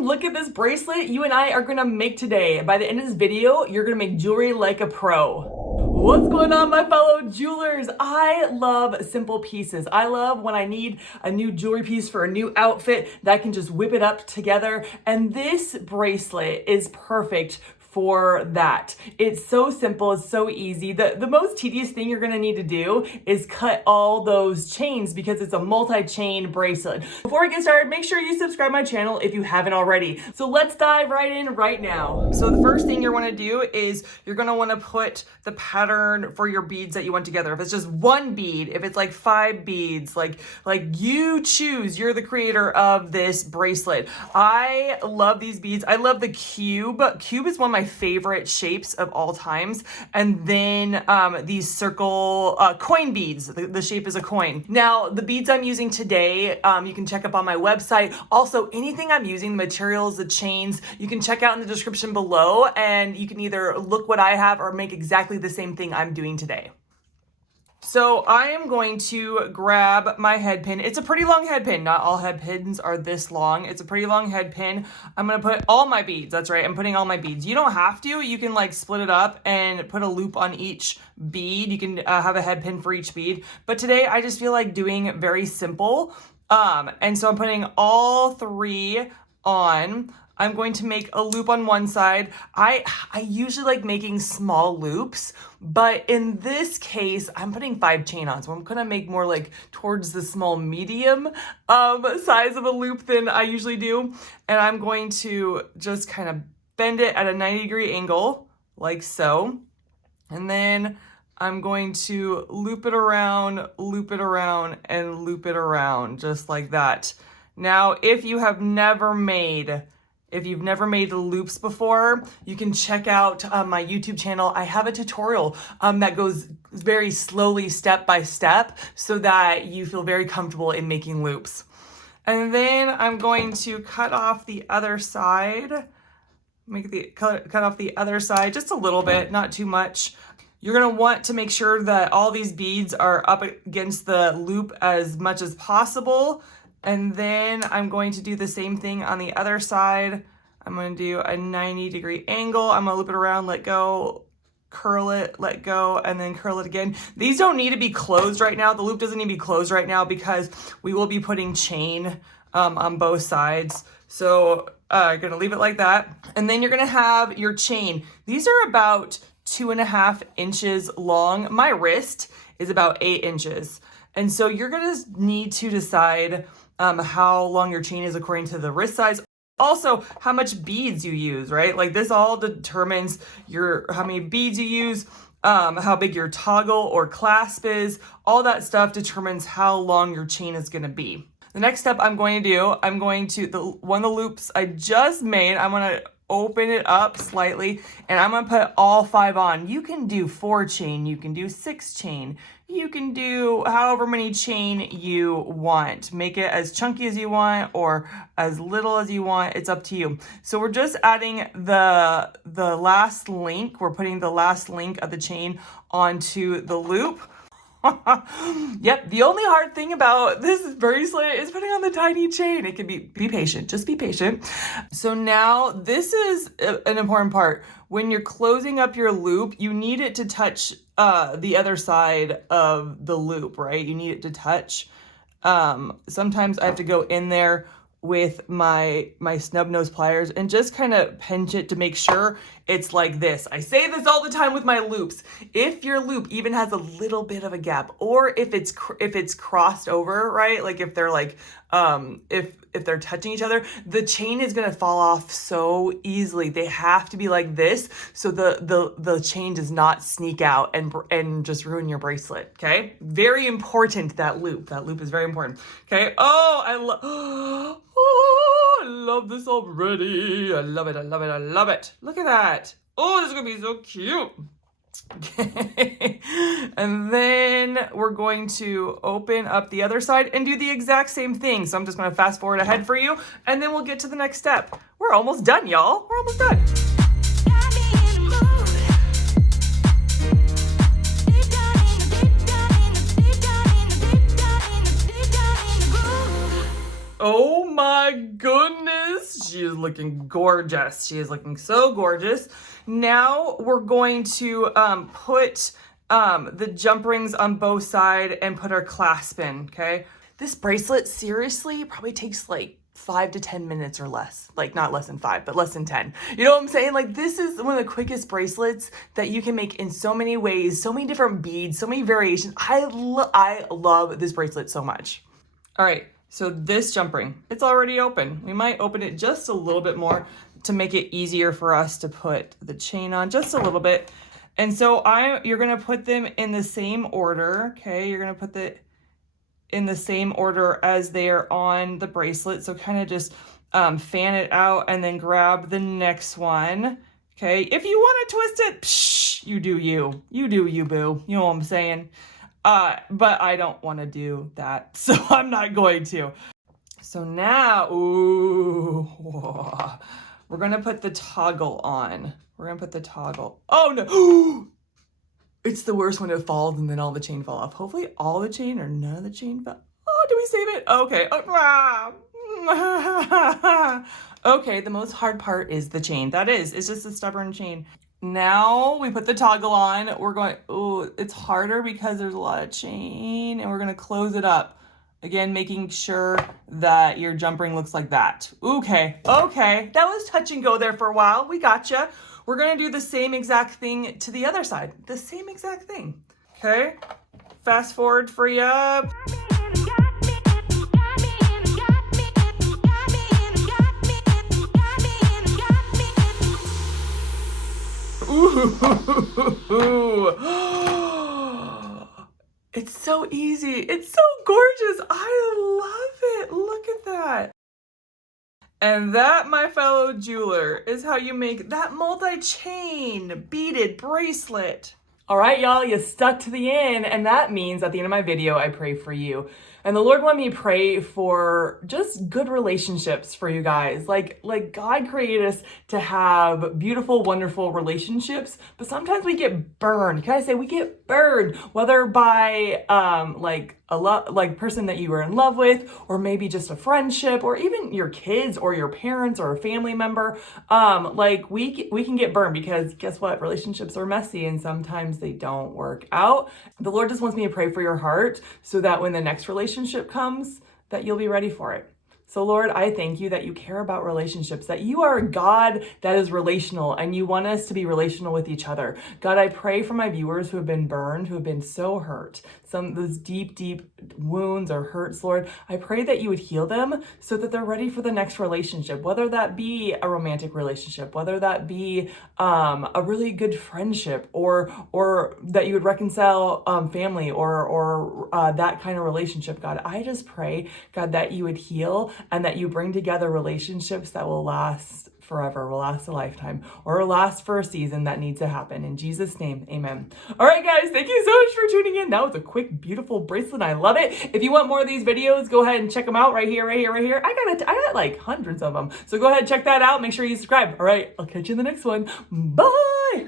Look at this bracelet you and I are gonna make today. By the end of this video, you're gonna make jewelry like a pro. What's going on, my fellow jewelers? I love simple pieces. I love when I need a new jewelry piece for a new outfit that I can just whip it up together. And this bracelet is perfect for that. It's so simple, it's so easy. The most tedious thing you're gonna need to do is cut all those chains because it's a multi-chain bracelet. Before we get started, make sure you subscribe my channel if you haven't already. So let's dive right in right now. So the first thing you're gonna do is you're gonna wanna put the pattern for your beads that you want together. If it's just one bead, if it's like 5 beads, like you choose, you're the creator of this bracelet. I love these beads. I love the cube. Cube is one of my favorite shapes of all times. And then these circle coin beads. The shape is a coin. Now, the beads I'm using today, you can check up on my website. Also, anything I'm using, the materials, the chains, you can check out in the description below, and you can either look what I have or make exactly the same thing I'm doing today. So I am going to grab my head pin. It's a pretty long head pin. Not all head pins are this long. It's a pretty long head pin. I'm going to put all my beads. That's right. I'm putting all my beads. You don't have to. You can like split it up and put a loop on each bead. You can have a head pin for each bead. But today I just feel like doing very simple. And so I'm putting all 3 on. I'm going to make a loop on one side. I usually like making small loops, but in this case, I'm putting 5 chain on. So I'm gonna make more like towards the small medium size of a loop than I usually do. And I'm going to just kind of bend it at a 90-degree angle, like so. And then I'm going to loop it around, and loop it around, just like that. Now, if you've never made loops before, you can check out my YouTube channel. I have a tutorial that goes very slowly, step by step, so that you feel very comfortable in making loops. And then I'm going to cut off the other side, cut off the other side just a little bit, not too much. You're gonna want to make sure that all these beads are up against the loop as much as possible. And then I'm going to do the same thing on the other side. I'm going to do a 90-degree angle. I'm going to loop it around, let go, curl it, let go, and then curl it again. These don't need to be closed right now. The loop doesn't need to be closed right now because we will be putting chain on both sides. So you're going to leave it like that. And then you're going to have your chain. These are about 2.5 inches long. My wrist is about 8 inches. And so you're going to need to decide how long your chain is according to the wrist size. Also, how much beads you use, right? Like this all determines how many beads you use, how big your toggle or clasp is. All that stuff determines how long your chain is going to be. The next step I'm going to do, one of the loops I just made, I'm going to open it up slightly, and I'm gonna put all 5 on. You can do 4 chain, you can do 6 chain, you can do however many chain you want. Make it as chunky as you want or as little as you want. It's up to you. So we're just adding the last link. We're putting the last link of the chain onto the loop. Yep, the only hard thing about this bracelet is putting on the tiny chain. It can be patient, just be patient. So now this is an important part. When you're closing up your loop, you need it to touch the other side of the loop, right? You need it to touch. Sometimes I have to go in there with my snub nose pliers and just kind of pinch it to make sure it's like this. I say this all the time with my loops. If your loop even has a little bit of a gap, or if it's crossed over, right? Like if they're like if they're touching each other, the chain is gonna fall off so easily. They have to be like this so the chain does not sneak out and just ruin your bracelet. Okay, very important, that loop. That loop is very important. Okay. Oh, I love this already. I love it. I love it. I love it. Look at that. Oh, this is gonna be so cute. Okay, and then we're going to open up the other side and do the exact same thing. So I'm just going to fast forward ahead for you, and then we'll get to the next step. We're almost done, y'all. We're almost done. Oh my goodness. She is looking gorgeous. She is looking so gorgeous. Now we're going to put the jump rings on both sides and put our clasp in, okay? This bracelet seriously probably takes like 5 to 10 minutes or less. Like not less than 5, but less than 10. You know what I'm saying? Like this is one of the quickest bracelets that you can make in so many ways, so many different beads, so many variations. I love this bracelet so much. All right, so this jump ring, it's already open. We might open it just a little bit more to make it easier for us to put the chain on just a little bit. And so you're gonna put them in the same order, okay? You're gonna put in the same order as they are on the bracelet. So kind of just fan it out and then grab the next one. Okay, if you want to twist it, psh, you do you. You do you, boo. You know what I'm saying? But I don't want to do that, so I'm not going to. So now, ooh, we're gonna put the toggle on. We're gonna put the toggle. Oh no! It's the worst when it falls and then all the chain fall off. Hopefully all the chain or none of the chain fell. Oh, did we save it? Okay. Okay, the most hard part is the chain. It's just a stubborn chain. Now we put the toggle on. We're going, oh, it's harder because there's a lot of chain, and we're gonna close it up. Again, making sure that your jump ring looks like that. Okay, that was touch and go there for a while. We gotcha. We're gonna do the same exact thing to the other side. The same exact thing, okay? Fast forward for you. Ooh. It's so easy. It's so gorgeous. I love it. Look at that. And that, my fellow jeweler, is how you make that multi-chain beaded bracelet. All right, y'all, you stuck to the end, and that means at the end of my video, I pray for you. And the Lord wanted me to pray for just good relationships for you guys. Like God created us to have beautiful, wonderful relationships, but sometimes we get burned. Can I say we get burned, whether by like person that you were in love with, or maybe just a friendship, or even your kids or your parents or a family member. We can get burned because guess what? Relationships are messy and sometimes they don't work out. The Lord just wants me to pray for your heart so that when the next relationship comes, that you'll be ready for it. So Lord, I thank you that you care about relationships, that you are a God that is relational and you want us to be relational with each other. God, I pray for my viewers who have been burned, who have been so hurt, some of those deep, deep wounds or hurts, Lord. I pray that you would heal them so that they're ready for the next relationship, whether that be a romantic relationship, whether that be a really good friendship, or that you would reconcile family or that kind of relationship, God. I just pray, God, that you would heal and that you bring together relationships that will last forever, will last a lifetime, or will last for a season that needs to happen. In Jesus' name, amen. All right, guys, thank you so much for tuning in. That was a quick, beautiful bracelet. I love it. If you want more of these videos, go ahead and check them out right here. I got like hundreds of them. So go ahead and check that out. Make sure you subscribe. All right, I'll catch you in the next one. Bye.